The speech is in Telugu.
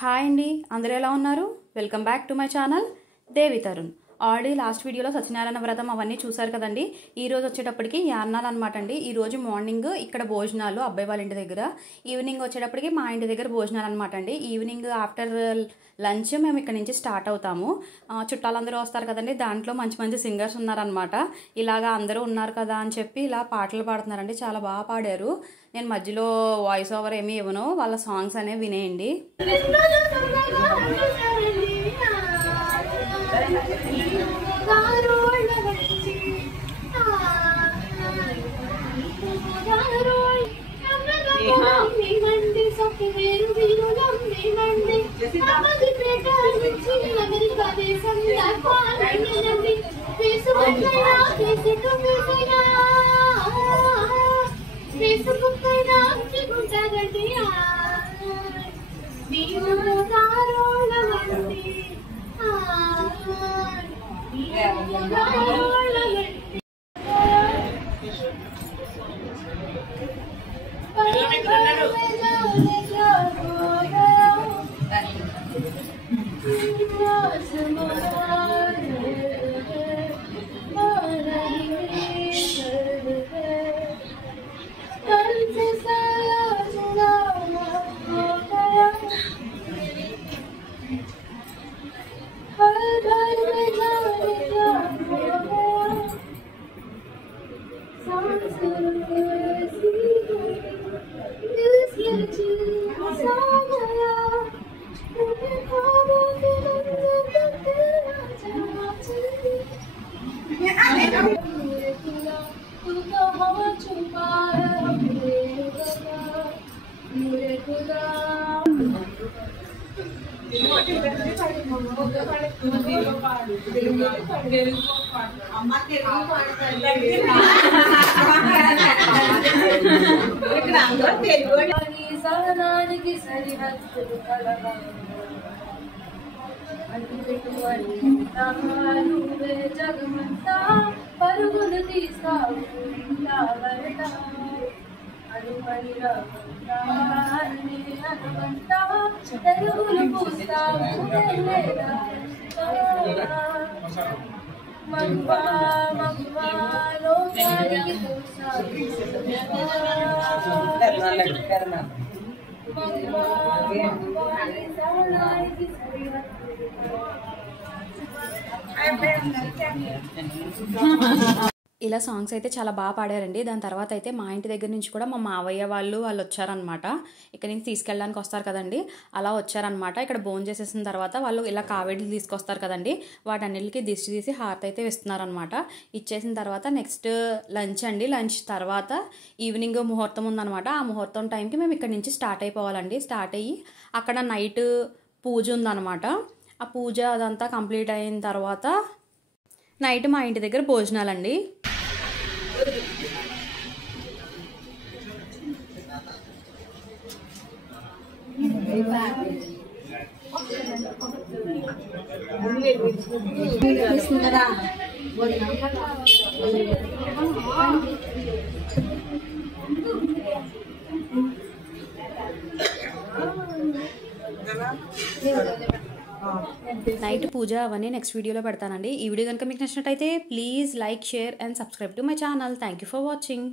హాయ్ అండి, అందరూ ఎలా ఉన్నారు? Welcome back to my channel Devi Tarun. Already last వీడియోలో సత్యనారాయణ వ్రతం అవన్నీ చూసారు కదండి. ఈ రోజు వచ్చేటప్పటికి యాన్నాలు అనమాట అండి. ఈ రోజు మార్నింగ్ ఇక్కడ భోజనాలు అబ్బాయి వాళ్ళ ఇంటి దగ్గర, ఈవినింగ్ వచ్చేటప్పటికి మా ఇంటి దగ్గర భోజనాలు అనమాట అండి. ఈవినింగ్ ఆఫ్టర్ లంచ్ మేము ఇక్కడ నుంచి స్టార్ట్ అవుతాము. చుట్టాలందరూ వస్తారు కదండి, దాంట్లో మంచి మంచి సింగర్స్ ఉన్నారనమాట. ఇలాగా అందరూ ఉన్నారు కదా అని చెప్పి ఇలా పాటలు పాడుతున్నారండి, చాలా బాగా పాడారు. నేను మధ్యలో వాయిస్ ఓవర్ ఏమీ ఇవ్వను, వాళ్ళ సాంగ్స్ అనేవి వినేయండి. జగమంతా పరుగులు తీస్తావు అనుకుంటా తెరుగులు పూస్తావు మగువా మగువా లోకానికి ఇలా సాంగ్స్ అయితే చాలా బాగా పాడారండి. దాని తర్వాత అయితే మా ఇంటి దగ్గర నుంచి కూడా మా మావయ్య వాళ్ళు వచ్చారనమాట. ఇక్కడ నుంచి తీసుకెళ్ళడానికి వస్తారు కదండి, అలా వచ్చారనమాట. ఇక్కడ భోజనం చేసేసిన తర్వాత వాళ్ళు ఇలా కావేడీలు తీసుకొస్తారు కదండి, వాటన్నిటికీ దిష్టి తీసి హారతి అయితే ఇస్తున్నారనమాట. ఇచ్చేసిన తర్వాత నెక్స్ట్ లంచ్ అండి. లంచ్ తర్వాత ఈవినింగ్ ముహూర్తం ఉందనమాట. ఆ ముహూర్తం టైంకి మేము ఇక్కడ నుంచి స్టార్ట్ అయిపోవాలండి. స్టార్ట్ అయ్యి అక్కడ నైట్ పూజ ఉందనమాట. ఆ పూజ అదంతా కంప్లీట్ అయిన తర్వాత నైట్ మా ఇంటి దగ్గర భోజనాలండి. నైట్ పూజ అవన్నీ నెక్స్ట్ వీడియోలో పెడతానండి. ఈ వీడియో కనుక మీకు నచ్చినట్టయితే please like, share and subscribe to my channel. Thank you for watching.